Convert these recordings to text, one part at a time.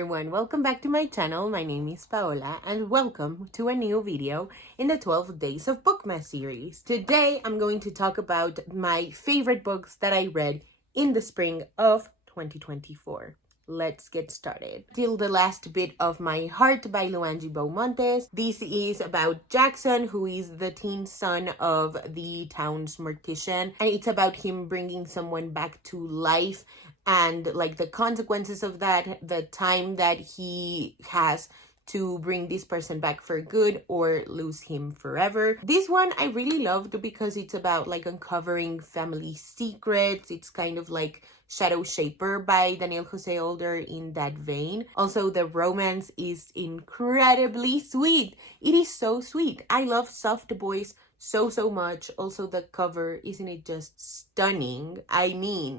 everyone, welcome back to my channel. My name is Paola and welcome to a new video in the 12 Days of Bookmas series. Today I'm going to talk about my favorite books that I read in the spring of 2024. Let's get started. Till the Last Bit of My Heart by Luangi Beaumontes. This is about Jackson, who is the teen son of the town's mortician, and it's about him bringing someone back to life and like the consequences of that, the time that he has to bring this person back for good or lose him forever. This one I really loved because it's about like uncovering family secrets. It's kind of like Shadow Shaper by Daniel Jose Older in that vein. Also, the romance is incredibly sweet. It is so sweet. I love soft boys so much. Also, the cover, isn't it just stunning?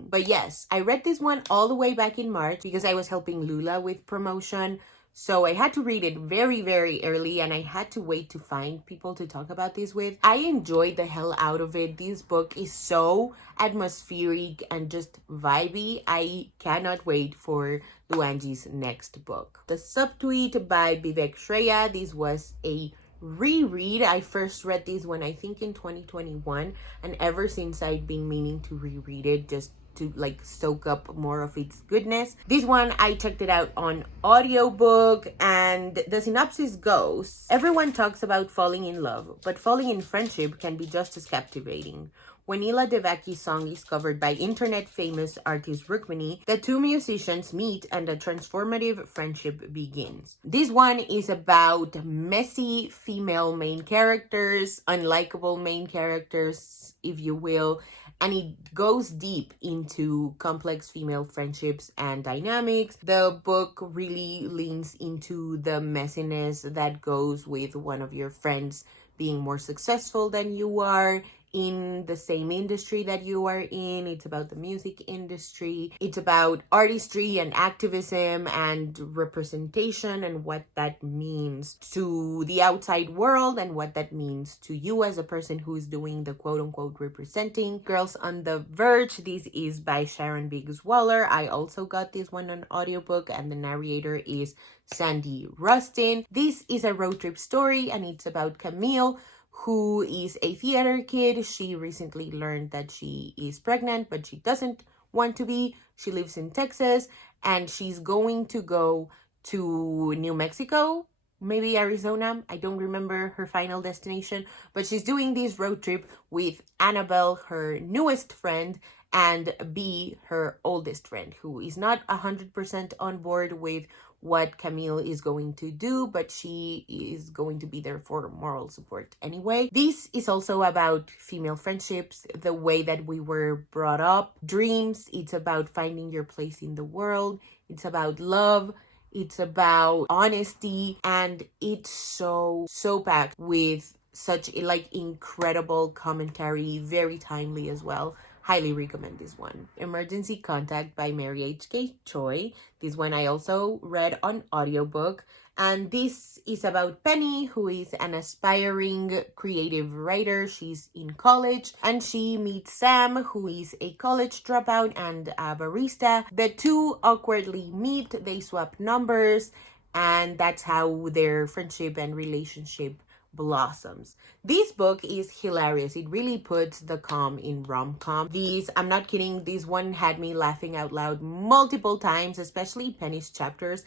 But yes, I read this one all the way back in March because I was helping Lula with promotion. So I had to read it very early and I had to wait to find people to talk about this with. I enjoyed the hell out of it. This book is so atmospheric and just vibey. I cannot wait for Luangi's next book. The Subtweet by Vivek Shreya. This was a reread. I first read this one I think in 2021, and ever since I've been meaning to reread it just to like soak up more of its goodness. This one I checked it out on audiobook, and the synopsis goes: everyone talks about falling in love, but falling in friendship can be just as captivating. When Ila Devaki's song is covered by internet famous artist Rukmini, the two musicians meet and a transformative friendship begins. This one is about messy female main characters, unlikable main characters, if you will, and it goes deep into complex female friendships and dynamics. The book really leans into the messiness that goes with one of your friends being more successful than you are in the same industry that you are in. It's about the music industry. It's about artistry and activism and representation and what that means to the outside world and what that means to you as a person who's doing the quote-unquote representing. Girls on the Verge. This is by Sharon Biggs Waller. I also got this one on audiobook and the narrator is Sandy Rustin. This is a road trip story and it's about Camille, who is a theater kid. She recently learned that she is pregnant, but she doesn't want to be. She lives in Texas and she's going to go to New Mexico, maybe Arizona. I don't remember her final destination, but she's doing this road trip with Annabelle, her newest friend, and B, her oldest friend, who is not 100% on board with what Camille is going to do, but she is going to be there for moral support anyway. This is also about female friendships, the way that we were brought up, dreams. It's about finding your place in the world. It's about love. It's about honesty, and it's so packed with such like incredible commentary, very timely as well. Highly recommend this one. Emergency Contact by Mary H.K. Choi. This one I also read on audiobook. And this is about Penny, who is an aspiring creative writer. She's in college and she meets Sam, who is a college dropout and a barista. The two awkwardly meet, they swap numbers, and that's how their friendship and relationship blossoms. This book is hilarious. It really puts the calm in rom-com. I'm not kidding, this one had me laughing out loud multiple times, especially Penny's chapters.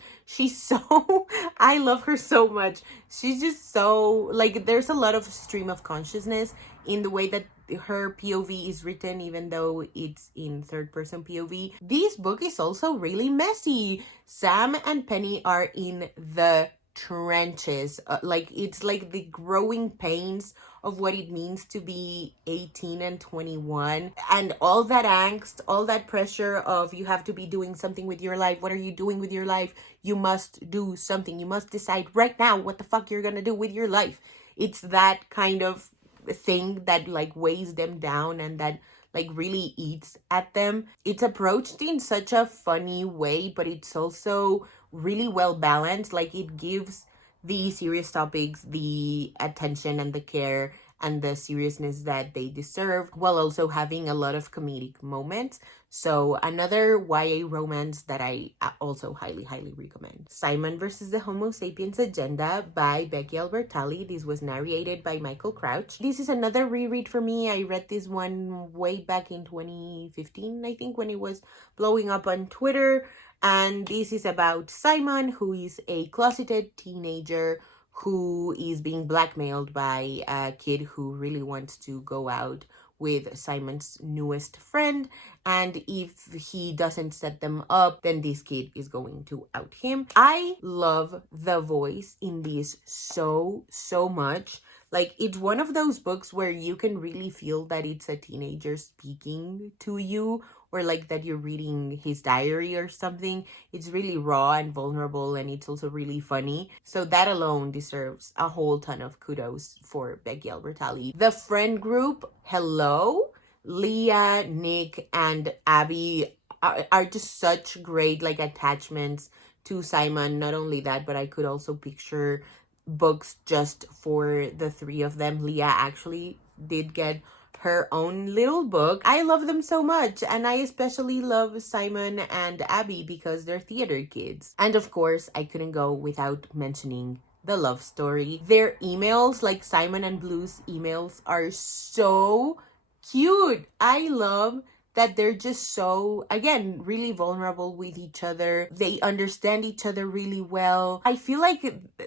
I love her so much. She's just so, like, there's a lot of stream of consciousness in the way that her POV is written, even though it's in third-person POV. This book is also really messy. Sam and Penny are in the trenches. It's like the growing pains of what it means to be 18 and 21, and all that angst, all that pressure of you have to be doing something with your life. What are you doing with your life? You must do something. You must decide right now what the fuck you're gonna do with your life. It's that kind of thing that like weighs them down and that like really eats at them. It's approached in such a funny way, but it's also really well balanced. Like, it gives the serious topics the attention and the care and the seriousness that they deserve, while also having a lot of comedic moments. So another YA romance that I also highly, highly recommend. Simon versus the Homo Sapiens Agenda by Becky Albertalli. This was narrated by Michael Crouch. This is another reread for me. I read this one way back in 2015, I think, when it was blowing up on Twitter. And this is about Simon, who is a closeted teenager who is being blackmailed by a kid who really wants to go out with Simon's newest friend, and if he doesn't set them up, then this kid is going to out him. I love the voice in this so much. Like, it's one of those books where you can really feel that it's a teenager speaking to you, or like that you're reading his diary or something. It's really raw and vulnerable, and it's also really funny. So that alone deserves a whole ton of kudos for Becky Albertalli. The friend group, hello, Leah, Nick, and Abby are just such great like attachments to Simon. Not only that, but I could also picture books just for the three of them. Leah actually did get her own little book. I love them so much, and I especially love Simon and Abby because they're theater kids. And of course, I couldn't go without mentioning the love story. Their emails, like Simon and Blue's emails, are so cute. I love that they're just so, again, really vulnerable with each other. They understand each other really well. I feel like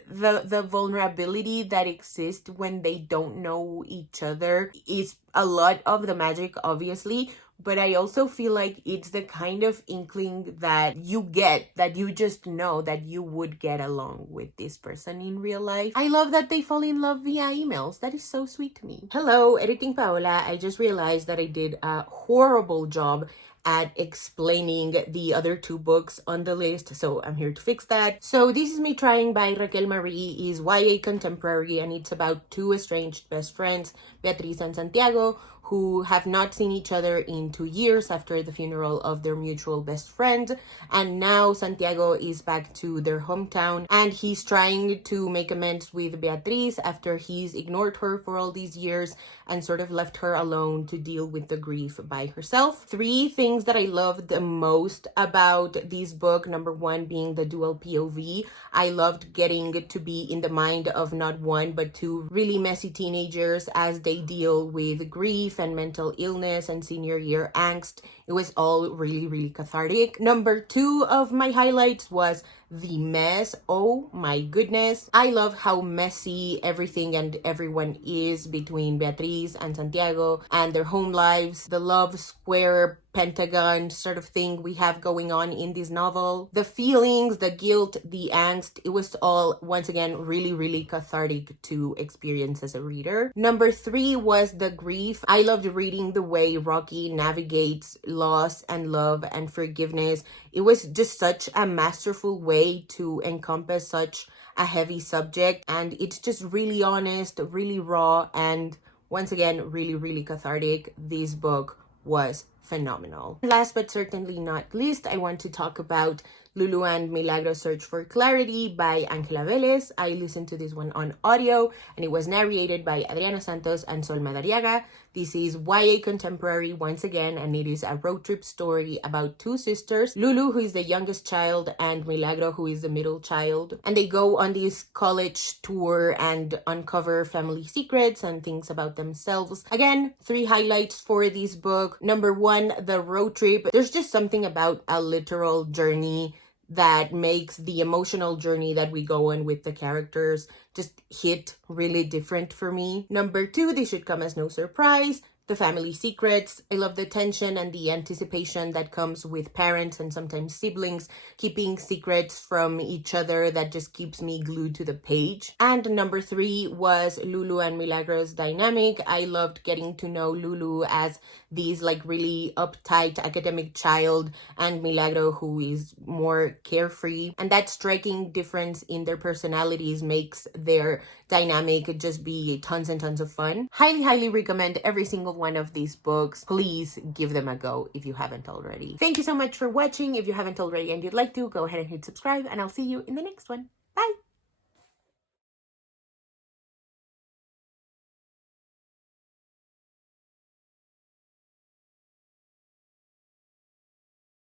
the vulnerability that exists when they don't know each other is a lot of the magic, obviously, but I also feel like it's the kind of inkling that you get, that you just know that you would get along with this person in real life. I love that they fall in love via emails. That is so sweet to me. Hello, Editing Paola. I just realized that I did a horrible job at explaining the other two books on the list, so I'm here to fix that. So This Is Me Trying by Raquel Marie is YA contemporary, and it's about two estranged best friends, Beatriz and Santiago, who have not seen each other in 2 years after the funeral of their mutual best friend. And now Santiago is back to their hometown, and he's trying to make amends with Beatriz after he's ignored her for all these years and sort of left her alone to deal with the grief by herself. 3 things that I loved the most about this book. Number 1 being the dual POV. I loved getting to be in the mind of not one but 2 really messy teenagers as they deal with grief and mental illness and senior year angst. It was all really cathartic. Number 2 of my highlights was the mess. Oh my goodness. I love how messy everything and everyone is between Beatriz and Santiago and their home lives, the love square pentagon sort of thing we have going on in this novel. The feelings, the guilt, the angst, it was all, once again, really cathartic to experience as a reader. Number 3 was the grief. I loved reading the way Rocky navigates loss and love and forgiveness. It was just such a masterful way to encompass such a heavy subject, and it's just really honest, really raw, and once again, really cathartic. This book was phenomenal. Last but certainly not least, I want to talk about Lulu and Milagros Search for Clarity by Angela Vélez. I listened to this one on audio, and it was narrated by Adriana Santos and Sol Madariaga. This is YA contemporary once again, and it is a road trip story about 2 sisters, Lulu, who is the youngest child, and Milagro, who is the middle child. And they go on this college tour and uncover family secrets and things about themselves. Again, 3 highlights for this book. Number 1, the road trip. There's just something about a literal journey that makes the emotional journey that we go on with the characters just hit really different for me. Number 2, this should come as no surprise, the family secrets. I love the tension and the anticipation that comes with parents and sometimes siblings keeping secrets from each other. That just keeps me glued to the page. And number 3 was Lulu and Milagros' dynamic. I loved getting to know Lulu as this like really uptight academic child, and Milagro, who is more carefree. And that striking difference in their personalities makes their dynamic just be tons and tons of fun. Highly recommend every single one of these books. Please give them a go if you haven't already. Thank you so much for watching. If you haven't already and you'd like to, go ahead and hit subscribe, and I'll see you in the next one. Bye!